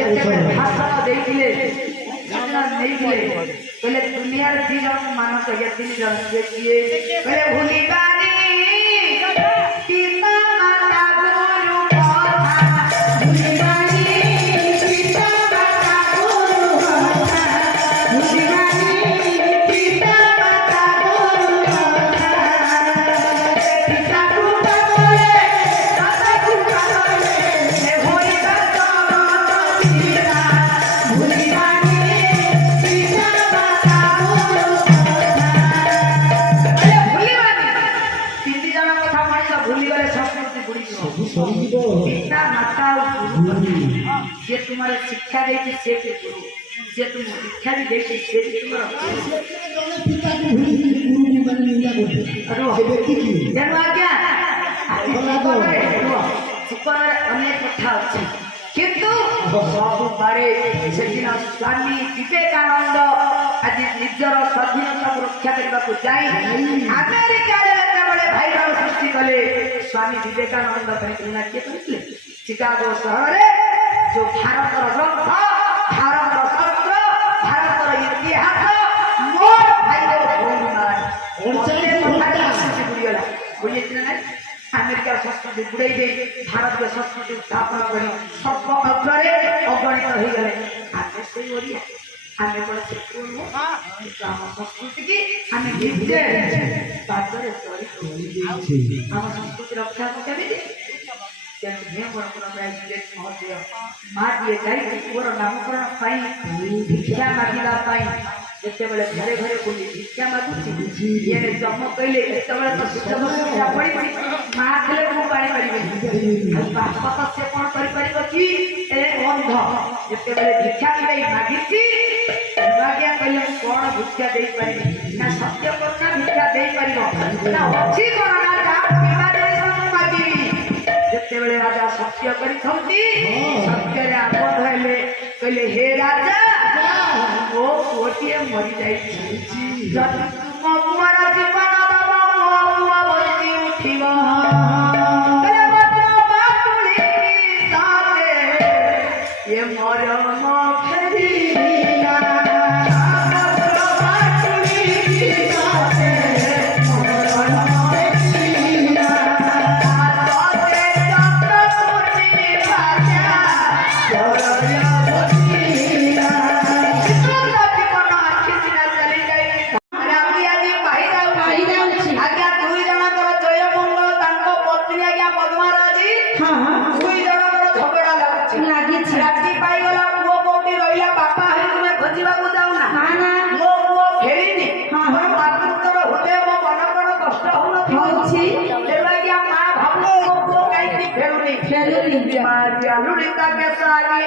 भाषण देइथिले सूचना देइथिले कहले दुनिया रे 3 जन मानव के 3 जन से किए कहले भूली बानी पिता माता गुरु कथा भूली बानी पिता माता गुरु कथा भूली बानी पिता माता गुरु कथा पिता को बोले दादा को बोले हे होई का पिता भूली बानी पिता माता गुरु पिता माता जे तुम्हारे शिक्षा देती से गुरु जे तुम शिक्षा भी देती से तुम्हारा पिता को गुरु बन लिया बोलते व्यक्ति की जन आज्ञा सुपर अनेक कथा अछि किंतु सब बारे सेदिन स्वामी विवेकानंद आज निजर स्वाधीनता रक्षा करने को जाई अमेरिका रे बड़े भाई भाव सृष्टि कले स्वामी विवेकानंद कहना के करले शिकागो शहर रे जो भारत ग्रंथ भारत शास्त्र भारत इतिहास मोर भाई भूमि मान बुझे ना अमेरिका संस्कृति बुड़ाई दे भारत के संस्कृति स्थापना कर सब अग्रे अगणित हो गले आगे से ओरिया आमे बड़ क्षेत्र में आम संस्कृति की आमे विद्या बादरे सॉरी आम संस्कृति रक्षा करबे जे हे बड़ प्राइवेट महोदय मां दिए जाई पुर नामकरण पाई भिक्षा मागिला पाई जते बेले घरे घरे बोली भिक्षा मागुची ये जम कहले एते बेले तो शिक्षक शिक्षा पड़ी पड़ी मां खेले को पानी परिबे बाप तो से कोन करि परिबो की ए बंध जते बेले भिक्षा नहीं मागिची भाग्या कहले कोन भिक्षा देई परिबे ना सत्य करना भिक्षा देई परिबो ना अछि कोना जा विवाद रे मागी जते बेले राजा सत्य करी थंती सत्य रे आबोध हेले कहले हे राजा वो कोटिए मरी जाई जब तुम तुम्हारा जीवन बाबा मुआ बोलती उठिबो करे मात्र बातुली साथे ये मरम फेरीला मात्र बातुली साथे मरम फेरीला आते तक कोनी बाजा चलया लुड़िता के सारी